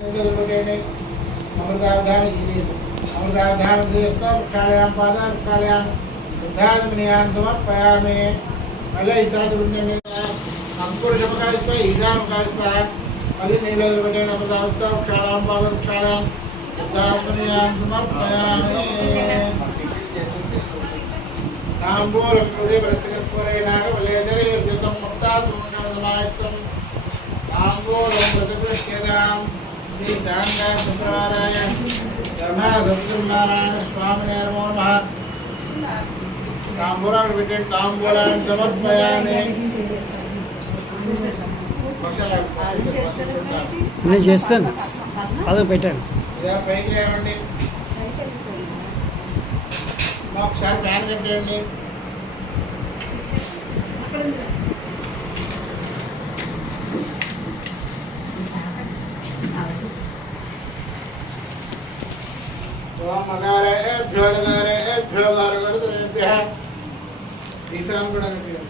अमृतावधान पादा वृद्धात्मनियान् समर्पयामि अंकुर जपकायस्व ईशानकायस्व अली नीलोदरपटेन अमृतावस्था वृक्षाणां पादवृक्षाणां वृद्धात्मनियान् समर्पयामि ताम्बूलं हृदय परिस्थितिपूरेणाग वलेदरे युतं मुक्तात्मनोदमायत्तं ताम्बूलं प्रतिपृष्यतां श्री शांगा शुक्रवाराय ब्रह्मादनारायण स्वामिने नमो नमः ताम्बूलान् विटेन ताम्बूलान् समर्पयामि నేను చేస్తాను అదే పెట్టాను ఇదా పైకి లేవండి ఒకసారి ఫ్యాన్ కట్టండి ఓమగారేభ్యో గారేభ్యో గారగరుద్రేభ్యః ఈశాన్ కూడా కట్టండి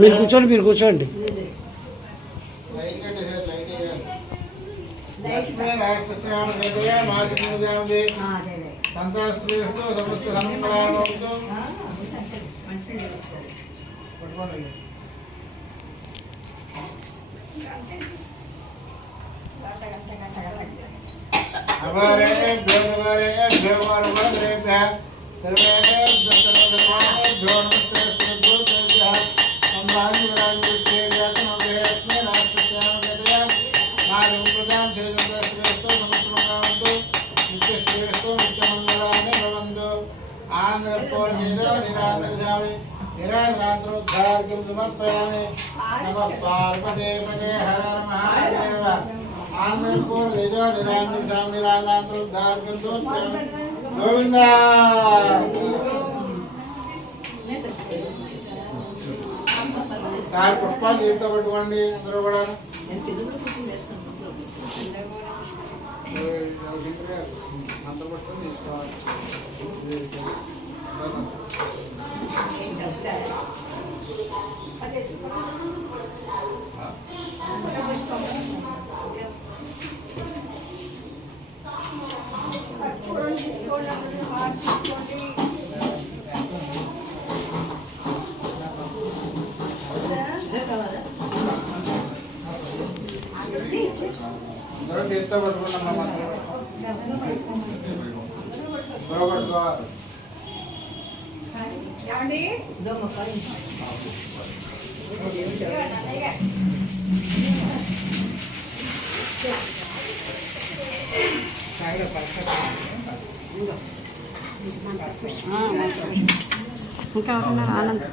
మీరు కూర్చోండి మీరు కూర్చోండి समर्पयामि नमः पार्वते पदे हर हर महादेव आनंदपुर निजो निरांतर शाम निरांतर उद्धार करतो गोविंद चार पुष्पाలు చేతితో పట్టుకోండి అందరూ కూడా అంత పుష్పం తీసుకోవాలి చేతితో పట్టుకున్నాం ఇంకా ఆనంద్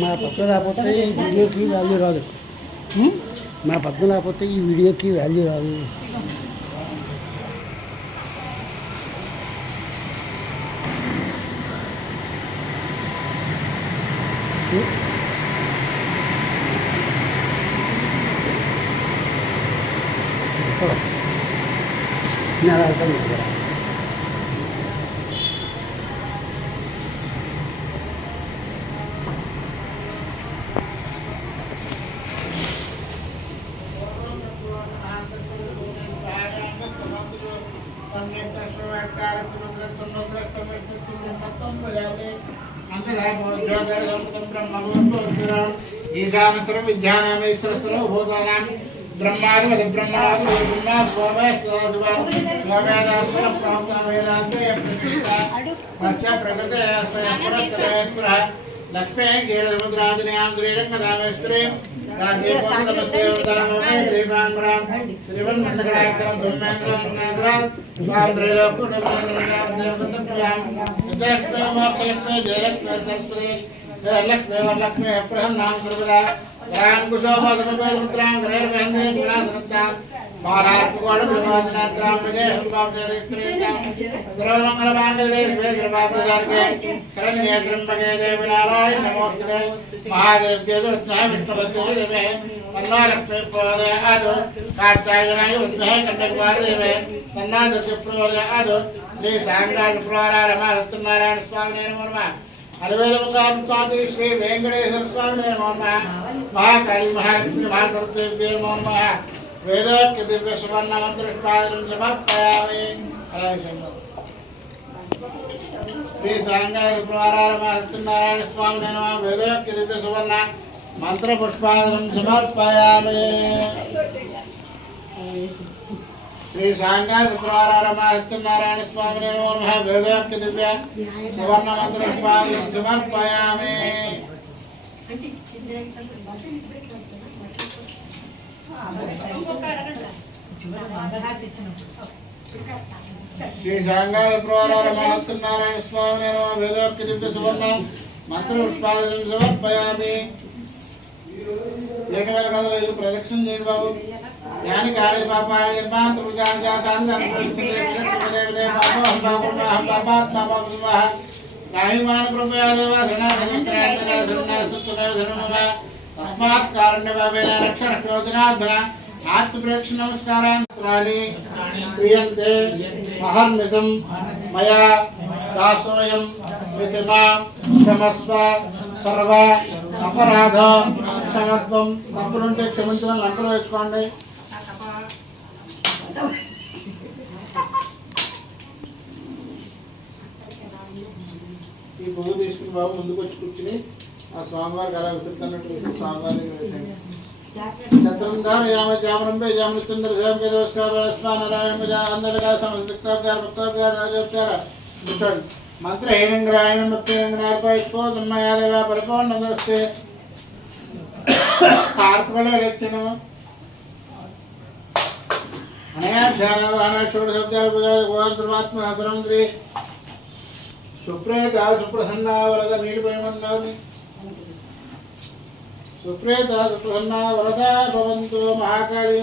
మా పక్కన రాకపోతే ఈ వీడియోకి వాల్యూ రాదు మా పక్కన రాకపోతే ఈ వీడియోకి వాల్యూ రాదు నా అర్థం ईशानसर्व विद्यानामेश्वरसर्व भूतानां ब्रह्मादि ब्रह्मादि ब्रह्मा स्वामे स्वादिवा स्वामेदासुर प्राप्तवेदान्ते प्रतिष्ठा तस्य प्रगते स्वयं पुरस्करः लक्ष्मे गिरिरुद्रादिन्यां श्रीरङ्गदामेश्वरीं दासेवनमस्ते देवाम्बरां श्रीवन्मन्दकराकरं ब्रह्मेन्द्रं स्वान्द्रैलोकुटमनन्दनां देवदत्तप्रियां मोक्षलक्ष्मे जयलक्ष्मे सरस्वती लक्ष्मे वरलक्ष्मे प्रसन्नां सर्वदा रामकुशोभद्रमुद्रां ग्रहर्वन्दे गुणाधनस्तां मालार्ककोड विमोचनात्रां विजय हंवामजयक्रीतां सर्वमङ्गलमाङ्गल्ये शिवे सर्वार्थसाधके शरण्ये त्र्यम्बके देवी नारायण नमोस्तुते महादेव के विष्णुपत्ये देवे तन्नो लक्ष्मी प्रचोदयात् कात्यायनाय विद्महे कन्यकुमारीधीमहि तन्नो दुर्गे प्रचोदयात् श्री सांगाय प्रवारारमः सत्यनारायण स्वामिने नमो नमः हरिवेलमुखां श्री वेंकटेश्वर स्वामिने नमो नमः महाकाली महालक्ष्मी महासरस्वती नमो नमः वेदोक्ति दिव्य सुवर्ण मंत्र पुष्पादनं समर्पयामि श्री सांगाय प्रवारारमः सत्यनारायण स्वामिने नमः वेदोक्ति दिव्य सुवर्ण मंत्र पुष्पादनं समर्पयामि श्री सांगाय प्रवारारमः सत्यनारायण स्वामिने नमो नमः वेदोक्ति दिव्य सुवर्ण मंत्र पुष्पादनं समर्पयामि श्री सांगाय प्रवारारमः सत्यनारायण स्वामिने नमः वेदोक्ति दिव्य सुवर्ण मंत्र पुष्पादनं समर्पयामि ఏకవేళ కథలో ఇల్లు ప్రదక్షిణ చేయండి బాబు జ్ఞాని కాళీ పాపాయ నిర్మాత రాహిమాన్ తస్మాత్ కారణ్య బాబేన రక్ష రక్షోజనార్దన ఆత్మప్రేక్ష నమస్కారాన్ని క్రియంతే మహర్నిజం మయా దాసోయం వితిమా క్షమస్వ సర్వ అపరాధ క్షమత్వం తప్పులుంటే క్షమించమని లంకలు వేసుకోండి ఈ పువ్వు తీసుకుని బాబు ముందుకు వచ్చి కూర్చుని ఆ స్వామివారికి అలా విసురుతున్నట్టు విసురు స్వామివారి వేసేయండి చంద్రం యామ జామరంపై జామృతుందర అందరిగా సమస్కార రాజోపచార కూర్చోండి మంత్రహీనంగ్రాయణ ముక్తిరంగనార్పయిపోదమ్మయాదేవ పరిపూర్ణదస్తే కార్తవలే లక్షణం అనయా ధ్యానవాన షోడశబ్దాల పూజాది గోవంతరాత్మ హసరంద్రి సుప్రేత సుప్రసన్న వరద నీలిపయమన్నాని సుప్రేత సుప్రసన్న వరద భవంతు మహాకాళి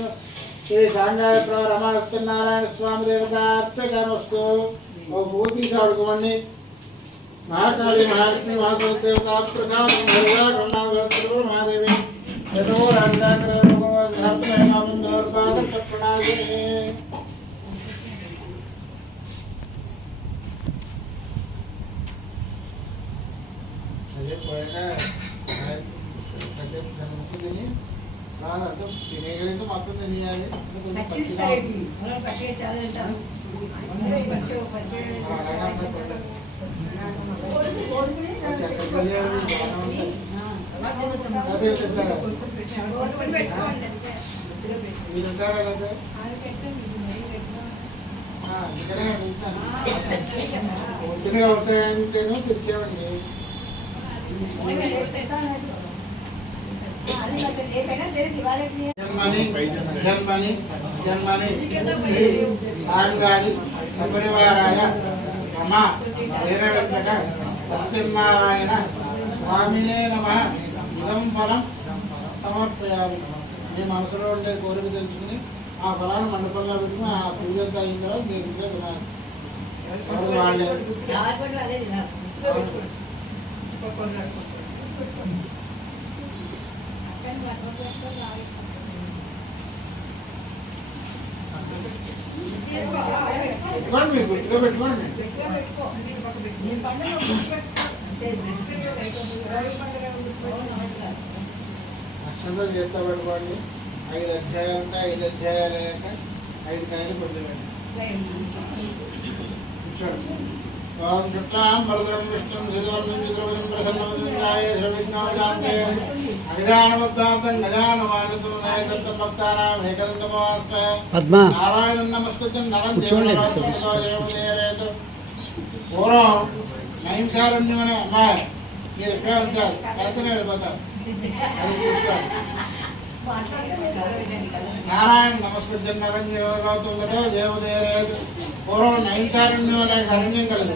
శ్రీ సాంగాయ రమా సత్యనారాయణ స్వామి దేవతార్పణమస్తు ఓ పూర్తి సాడుకోండి మహాకాళి మహాలక్ష్మి మహాదేవి మహాదేవి ఎదో రాజాకరణ అదే పోయాక రాదంటే తినేగలిగితే మొత్తం తినేయాలి మీరుంటారా కదా ఒంటిగా అవుతాయంటేనూ తెచ్చామండి జన్మని సాంగాని సపరివారాయ మమ వీరవంతక సత్యనారాయణ స్వామినే నమః ఇదం ఫలం సమర్పయామి. మీ మనసులో ఉండే కోరిక తెలుసుకుని ఆ ఫలాన్ని మండపంలో పెట్టుకుని ఆ పూజ అంతా అయిన తర్వాత మీరు ఇంట్లో తినాలి. పెట్టుకోండి మీరు గుర్తుగా పెట్టుకోండి. అక్షంతో చేస్తా పెట్టుకోండి. 5 అధ్యాయాలు ఉంటాయి. 5 అధ్యాయాలు అయ్యాక 5 కాయలు పొందకండి. ఓం శుక్లాం వరదరం విష్ణుం శశివర్ణం చతుర్భుజం ప్రసన్నవదనాయ ధ్రువిష్ణావశాంతే అభిధానవద్దాంతం గజానమానతం నయదంతం భక్తానాం ఏకదంతమోస్మే పద్మా నారాయణం నమస్కృత్యం నరం దేవరేతు. పూర్వం నైంసారణ్యం అనే అమ్మాయి మీరు ఎక్కడ ఉంటారు పెద్దనే వెళ్ళిపోతారు. అది చూస్తారు. నారాయణ నమస్కృత్యం నరం దేవరాతులతో దేవదేవరేతు. పూర్వం నైంసారణ్యం అనే అరణ్యం కలదు.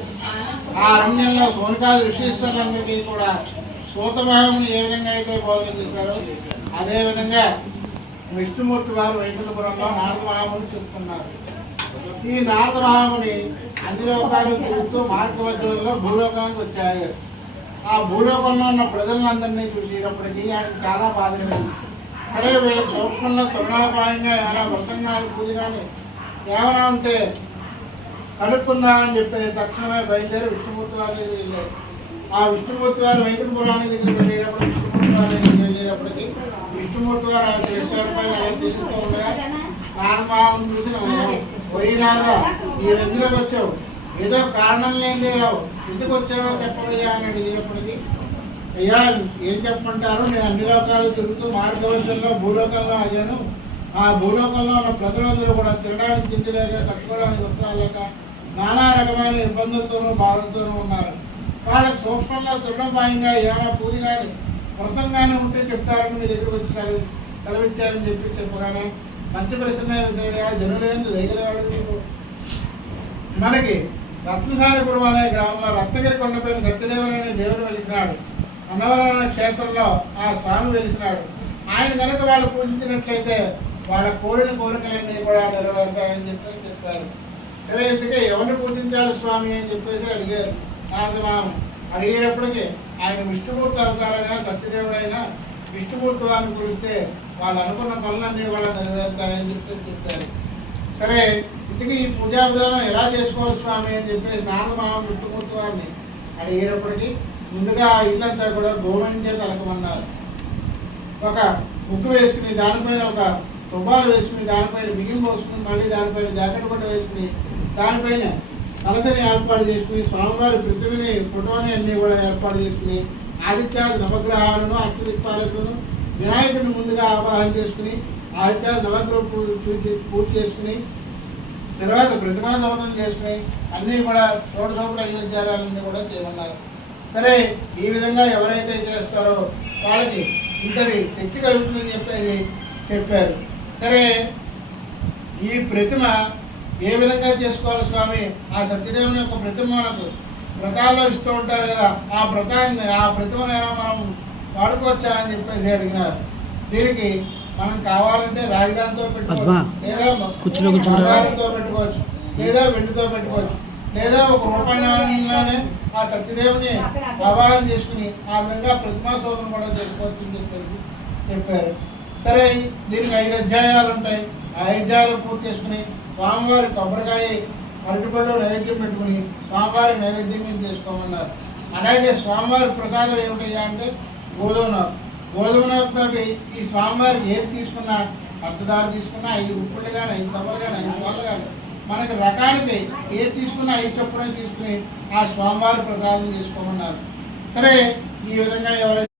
ఆ అరణ్యంలో సోనికాది ఋషీశ్వరులందరికీ కూడా సూతభావముని ఏ విధంగా అయితే బోధన చేశారో అదేవిధంగా విష్ణుమూర్తి వారు వైకుంఠపురంలో నారద మహాముని చెప్తున్నారు. ఈ నారద మహాముని అన్ని లోకాలు తిరుగుతూ మార్గమధ్యంలో భూలోకానికి వచ్చారు. ఆ భూలోకంలో ఉన్న ప్రజలందరినీ చూసేటప్పటికీ ఆయన చాలా బాధ కలిగింది. సరే వీళ్ళకి సూక్ష్మంలో తరుణాపాయంగా ఏమైనా వ్రతం కానీ పూజ కానీ ఏమైనా ఉంటే కనుక్కుందామని చెప్పి తక్షణమే బయలుదేరి విష్ణుమూర్తి వారి దగ్గరికి వెళ్ళారు. ఆ విష్ణుమూర్తి వారు వైకుంఠపురాణి దగ్గరికి వెళ్ళేటప్పుడు విష్ణుమూర్తి వారి దగ్గరికి వెళ్ళేటప్పటికి విష్ణుమూర్తి వారు ఆ విషయాలపై తీసుకుంటూ ఉండగా నానమామని చూసి పోయినాగా ఈ ఎందులోకి వచ్చావు, ఏదో కారణం లేని రావు, ఎందుకు వచ్చావో చెప్పవయ్యా అని అడిగినప్పటికీ అయ్యా ఏం చెప్పమంటారు, నేను అన్ని లోకాలు తిరుగుతూ మార్గవర్తంలో భూలోకంలో అయ్యాను. ఆ భూలోకంలో ఉన్న ప్రజలందరూ కూడా తినడానికి తిండి లేక కట్టుకోవడానికి వస్త్రాలు లేక నానా రకమైన ఇబ్బందులతోనూ బాధలతోనూ ఉన్నారు. వాళ్ళకి సూక్ష్మంలో తృణపాయంగా ఏమైనా పూజ కానీ వ్రతం కానీ ఉంటే చెప్తారని మీ దగ్గరకు వచ్చి సెలవిచ్చారని చెప్పగానే మంచి ప్రశ్న జనులేందు దగ్గరవాడు. మనకి రత్నసారిపురం అనే గ్రామంలో రత్నగిరి కొండపైన సత్యదేవుడు అనే దేవుడు వెలిసినాడు. అన్నవరం క్షేత్రంలో ఆ స్వామి వెలిసినాడు. ఆయన కనుక వాళ్ళు పూజించినట్లయితే వాళ్ళ కోరికలన్నీ కూడా నెరవేరుతాయని చెప్పారు. సరే ఇందుకే ఎవరిని పూజించాలి స్వామి అని చెప్పేసి అడిగారు. మనం అడిగేటప్పటికి ఆయన విష్ణుమూర్తి అవతారైనా సత్యదేవుడైనా విష్ణుమూర్తి వారిని కురిస్తే వాళ్ళు అనుకున్న పనులన్నీ కూడా నెరవేరుతాయని చెప్పారు. సరే ఇంటికి ఈ పూజా విధానం ఎలా చేసుకోవాలి స్వామి అని చెప్పేసి నాన్నమామ విష్ణుమూర్తి వారిని అడిగేటప్పటికి ముందుగా ఇల్లంతా కూడా గోమయం చేత అలకమన్నారు. ఒక ముగ్గు వేసుకుని దానిపైన ఒక తుబ్బాలు వేసుకుని దానిపైన బియ్యం పోసుకుని మళ్ళీ దానిపైన జాకెట్ పట్ట వేసుకుని దానిపైన కలసని ఏర్పాటు చేసుకుని స్వామివారి పృథ్వీని ఫోటోని అన్నీ కూడా ఏర్పాటు చేసుకుని ఆదిత్యాది నవగ్రహాలను అష్టదిక్పాలకులను వినాయకుడిని ముందుగా ఆవాహన చేసుకుని ఆదిత్యాది నవగ్రహ పూర్తి చేసుకుని తర్వాత ప్రతిమాదవనం చేసుకుని అన్నీ కూడా షోడశోపడ నైవేద్యాలన్నీ కూడా చేయమన్నారు. సరే ఈ విధంగా ఎవరైతే చేస్తారో వాళ్ళకి ఇంతటి శక్తి కలుగుతుందని చెప్పేసి చెప్పారు. సరే ఈ ప్రతిమ ఏ విధంగా చేసుకోవాలి స్వామి, ఆ సత్యదేవుని యొక్క ప్రతిమ మనకు వ్రతాల్లో ఇస్తూ ఉంటారు కదా, ఆ ప్రతిమనైనా మనం వాడుకోవచ్చా అని చెప్పేసి అడిగినారు. దీనికి మనం కావాలంటే రాగిదాంతో పెట్టుకోవచ్చు, లేదా బంగారంతో పెట్టుకోవచ్చు, లేదా వెండితో పెట్టుకోవచ్చు, లేదా ఒక రూపాయి నాణ్యంలోనే ఆ సత్యదేవుని ఆవాహన చేసుకుని ఆ విధంగా ప్రతిమా శోధన కూడా చేసుకోవచ్చు అని చెప్పేసి చెప్పారు. సరే దీనికి 5 అధ్యాయాలు ఉంటాయి. ఆ అధ్యాయాలు పూర్తి చేసుకుని స్వామివారి కొబ్బరికాయ అరటిపళ్ళు నైవేద్యం పెట్టుకుని స్వామివారి నైవేద్యం చేసుకోమన్నారు. అలాగే స్వామివారి ప్రసాదం ఏమిటయ్యా అంటే గోధుమ తోటి ఈ స్వామివారికి ఏది తీసుకున్నా పంచదార తీసుకున్నా 5 ఉప్పులు కానీ 5 తవ్వలు కానీ 5 పాలు కానీ మనకి రకానికి ఏది తీసుకున్నా 5 చొప్పున తీసుకుని ఆ స్వామివారి ప్రసాదం చేసుకోమన్నారు. సరే ఈ విధంగా ఎవరైతే